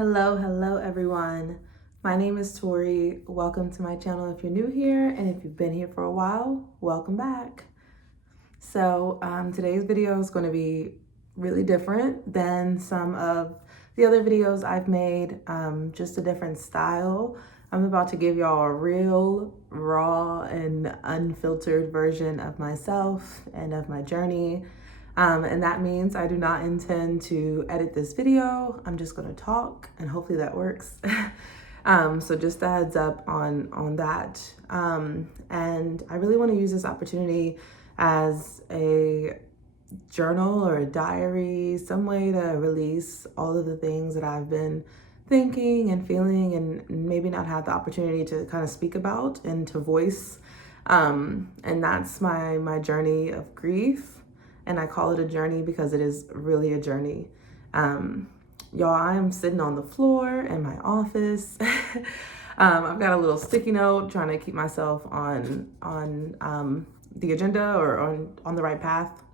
Hello everyone. My name is Tori. Welcome to my channel if you're new here, and if you've been here for a while, welcome back. So today's video is going to be really different than some of the other videos I've made, just a different style. I'm about to give y'all a real, raw, and unfiltered version of myself and of my journey. And that means I do not intend to edit this video. I'm just gonna talk and hopefully that works. So just a heads up on that. And I really wanna use this opportunity as a journal or a diary, some way to release all of the things that I've been thinking and feeling and maybe not had the opportunity to kind of speak about and to voice. And that's my journey of grief. And I call it a journey because it is really a journey. Y'all, I am sitting on the floor in my office. I've got a little sticky note trying to keep myself on the agenda or on the right path,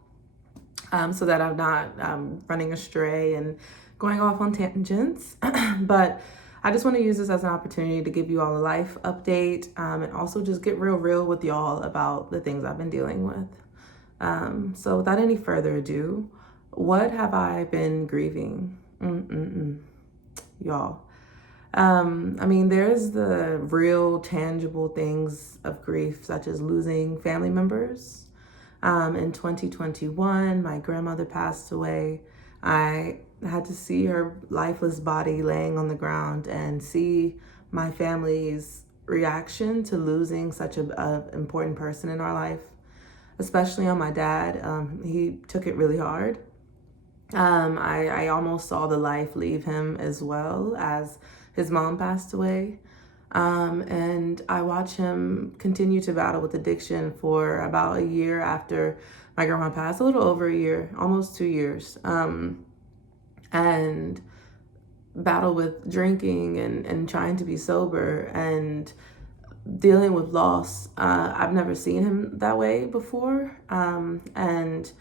so that I'm not running astray and going off on tangents. But I just want to use this as an opportunity to give you all a life update, and also just get real with y'all about the things I've been dealing with. So without any further ado, what have I been grieving? Y'all. I mean, there's the real tangible things of grief, such as losing family members. In 2021, my grandmother passed away. I had to see her lifeless body laying on the ground and see my family's reaction to losing such an important person in our life, especially on my dad. He took it really hard. I almost saw the life leave him as well as his mom passed away. And I watched him continue to battle with addiction for about a year after my grandma passed, a little over a year, almost 2 years. And battle with drinking and trying to be sober and dealing with loss. I've never seen him that way before. And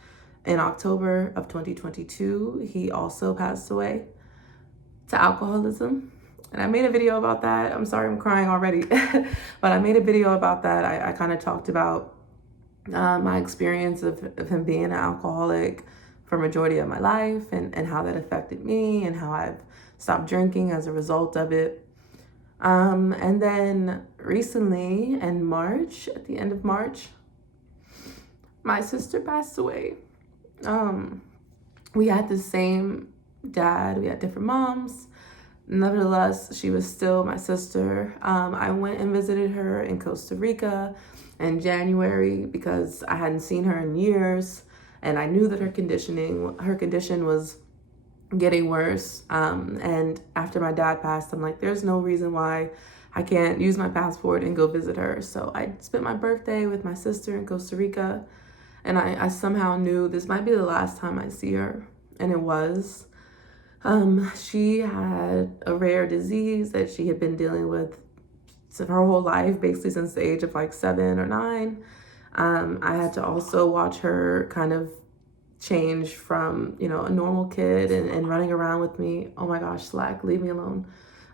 in October of 2022, he also passed away to alcoholism. And I made a video about that. I'm sorry, I'm crying already. But I made a video about that. I kind of talked about my experience of him being an alcoholic for a majority of my life and how that affected me and how I've stopped drinking as a result of it. And then recently in March, at the end of March, my sister passed away. We had the same dad, we had different moms. Nevertheless, she was still my sister. I went and visited her in Costa Rica in January because I hadn't seen her in years, and I knew that her condition was getting worse. And after my dad passed, I'm like, there's no reason why I can't use my passport and go visit her. So I spent my birthday with my sister in Costa Rica, and I somehow knew this might be the last time I see her, and it was. She had a rare disease that she had been dealing with her whole life, basically since the age of like 7 or 9. I had to also watch her kind of change from, a normal kid and running around with me. Oh my gosh, Slack, leave me alone.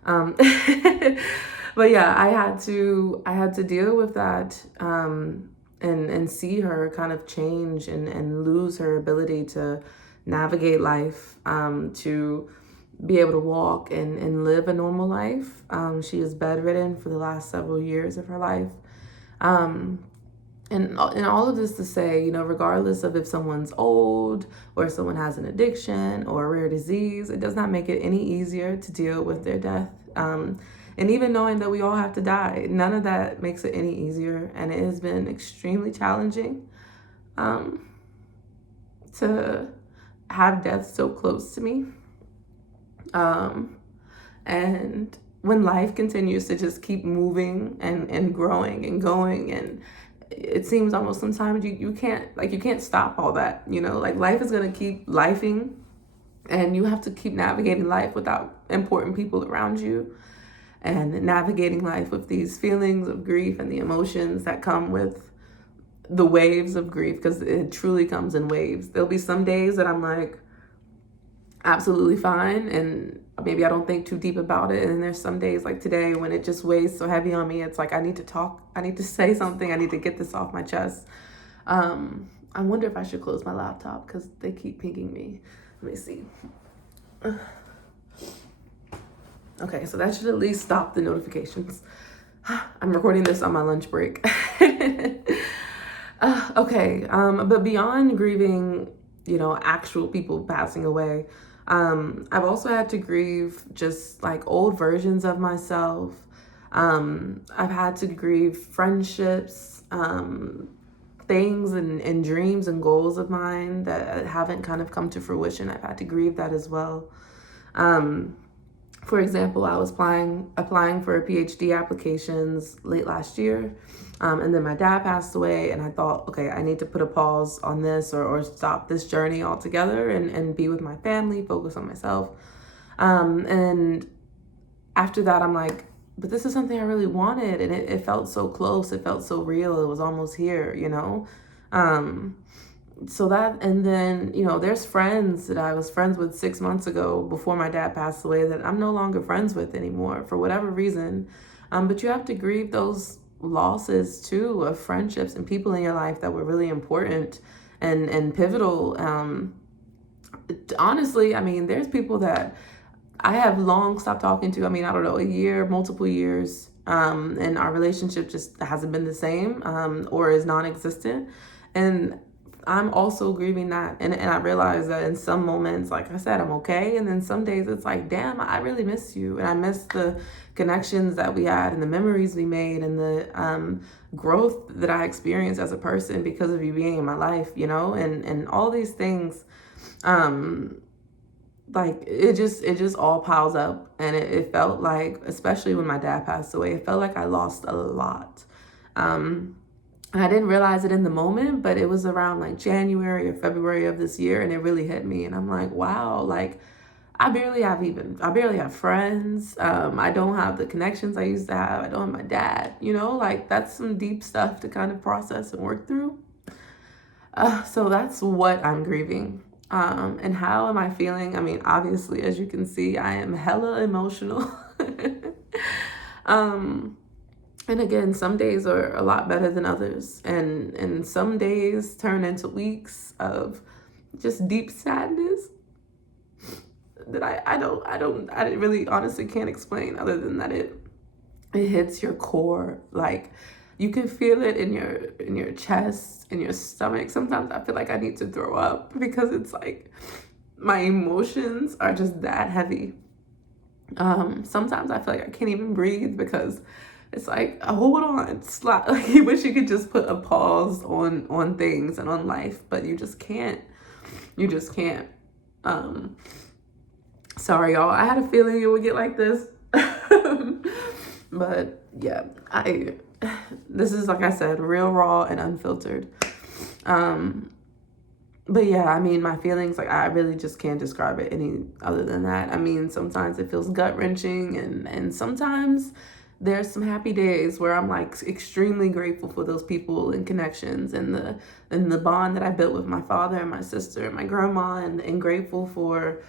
But yeah, I had to deal with that, and see her kind of change and lose her ability to navigate life, to be able to walk and live a normal life. She is bedridden for the last several years of her life. And all of this to say, regardless of if someone's old or if someone has an addiction or a rare disease, it does not make it any easier to deal with their death. And even knowing that we all have to die, none of that makes it any easier. And it has been extremely challenging to have death so close to me. And when life continues to just keep moving and growing and going, and it seems almost sometimes you can't stop all that, like life is going to keep lifing, and you have to keep navigating life without important people around you, and navigating life with these feelings of grief and the emotions that come with the waves of grief, because it truly comes in waves. There'll be some days that I'm like, absolutely fine, and maybe I don't think too deep about it. And then there's some days like today when it just weighs so heavy on me. It's like I need to talk, I need to say something, I need to get this off my chest. I wonder if I should close my laptop because they keep pinging me. Let me see. Okay, so that should at least stop the notifications. I'm recording this on my lunch break. Okay, but beyond grieving, actual people passing away, I've also had to grieve just like old versions of myself. I've had to grieve friendships, things and dreams and goals of mine that haven't kind of come to fruition. I've had to grieve that as well. For example, I was applying for PhD applications late last year, and then my dad passed away, and I thought, okay, I need to put a pause on this or stop this journey altogether and be with my family, focus on myself. And after that, I'm like, but this is something I really wanted, and it felt so close, it felt so real, it was almost here, So that, and then, there's friends that I was friends with 6 months ago before my dad passed away that I'm no longer friends with anymore for whatever reason. But you have to grieve those losses too of friendships and people in your life that were really important and pivotal. Honestly, I mean, there's people that I have long stopped talking to. I mean, I don't know, a year, multiple years, and our relationship just hasn't been the same, or is non-existent. And I'm also grieving that. And I realize that in some moments, like I said, I'm okay. And then some days it's like, damn, I really miss you. And I miss the connections that we had and the memories we made and the growth that I experienced as a person because of you being in my life, and all these things. Like it just all piles up. And it felt like, especially when my dad passed away, it felt like I lost a lot. I didn't realize it in the moment, but it was around like January or February of this year, and it really hit me. And I'm like, wow, like I barely have friends. I don't have the connections I used to have. I don't have my dad, like that's some deep stuff to kind of process and work through. So that's what I'm grieving. And how am I feeling? I mean, obviously, as you can see, I am hella emotional. And again, some days are a lot better than others. And some days turn into weeks of just deep sadness that I really honestly can't explain, other than that it hits your core. Like you can feel it in your chest, in your stomach. Sometimes I feel like I need to throw up because it's like my emotions are just that heavy. Sometimes I feel like I can't even breathe because it's like, hold on, like you wish you could just put a pause on things and on life, but you just can't. Sorry, y'all. I had a feeling it would get like this. But yeah, this is, like I said, real, raw, and unfiltered. But yeah, I mean, my feelings, like I really just can't describe it any other than that. I mean, sometimes it feels gut-wrenching, and sometimes there's some happy days where I'm like extremely grateful for those people and connections and the bond that I built with my father and my sister and my grandma, and grateful for,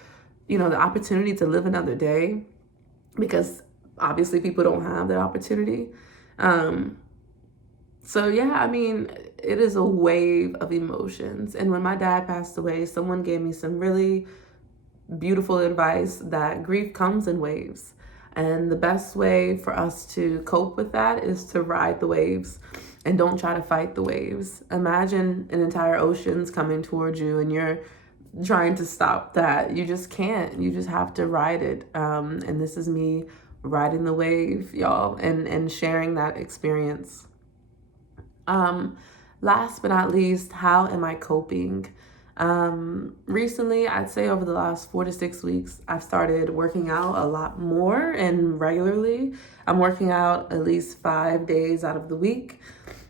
the opportunity to live another day, because obviously people don't have that opportunity. So yeah, I mean, it is a wave of emotions. And when my dad passed away, someone gave me some really beautiful advice that grief comes in waves. And the best way for us to cope with that is to ride the waves and don't try to fight the waves. Imagine an entire ocean's coming towards you and you're trying to stop that. You just can't. You just have to ride it. And this is me riding the wave, y'all, and sharing that experience. Last but not least, how am I coping? Recently, I'd say over the last 4 to 6 weeks, I've started working out a lot more and regularly. I'm working out at least 5 days out of the week.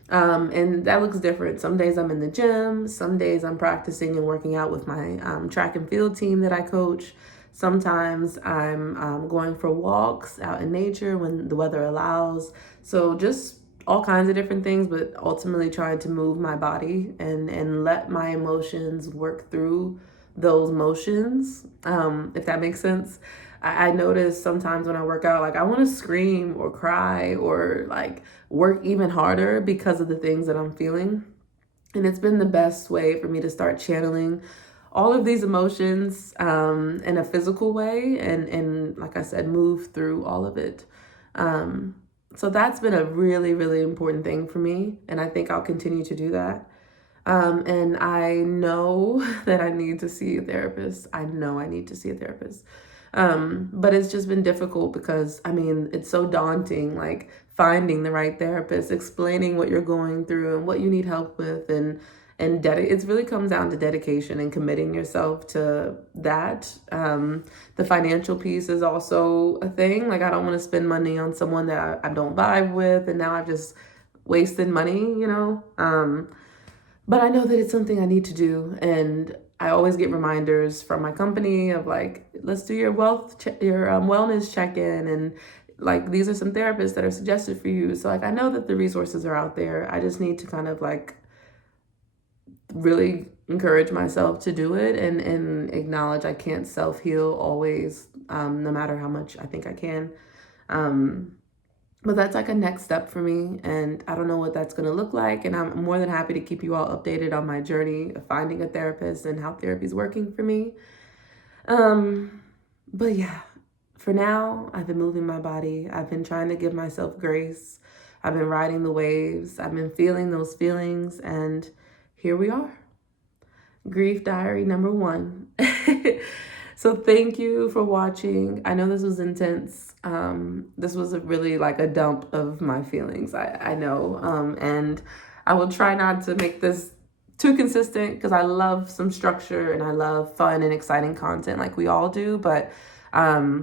And that looks different. Some days I'm in the gym. Some days I'm practicing and working out with my track and field team that I coach. Sometimes I'm going for walks out in nature when the weather allows. So just all kinds of different things, but ultimately trying to move my body and let my emotions work through those motions, if that makes sense. I notice sometimes when I work out, like I want to scream or cry or like work even harder because of the things that I'm feeling. And it's been the best way for me to start channeling all of these emotions in a physical way and like I said, move through all of it. So that's been a really, really important thing for me. And I think I'll continue to do that. And I know that I need to see a therapist. I know I need to see a therapist. But it's just been difficult because, I mean, it's so daunting, like finding the right therapist, explaining what you're going through and what you need help with. And it really comes down to dedication and committing yourself to that. The financial piece is also a thing. Like, I don't want to spend money on someone that I don't vibe with. And now I've just wasted money, you know? But I know that it's something I need to do. And I always get reminders from my company of like, let's do your wellness check-in, and like these are some therapists that are suggested for you. So like I know that the resources are out there. I just need to kind of like really encourage myself to do it and acknowledge I can't self-heal always, no matter how much I think I can. But that's like a next step for me, and I don't know what that's going to look like. And I'm more than happy to keep you all updated on my journey of finding a therapist and how therapy is working for me. But yeah, for now, I've been moving my body. I've been trying to give myself grace. I've been riding the waves. I've been feeling those feelings, and here we are. Grief diary number 1. So thank you for watching. I know this was intense. This was really like a dump of my feelings, I know. And I will try not to make this too consistent because I love some structure and I love fun and exciting content like we all do. But I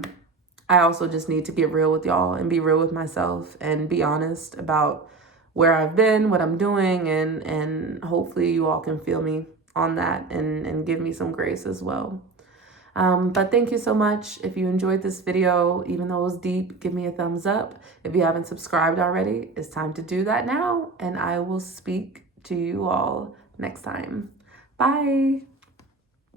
also just need to get real with y'all and be real with myself and be honest about where I've been, what I'm doing, and hopefully you all can feel me on that and give me some grace as well. But thank you so much. If you enjoyed this video, even though it was deep, give me a thumbs up. If you haven't subscribed already, it's time to do that now. And I will speak to you all next time. Bye.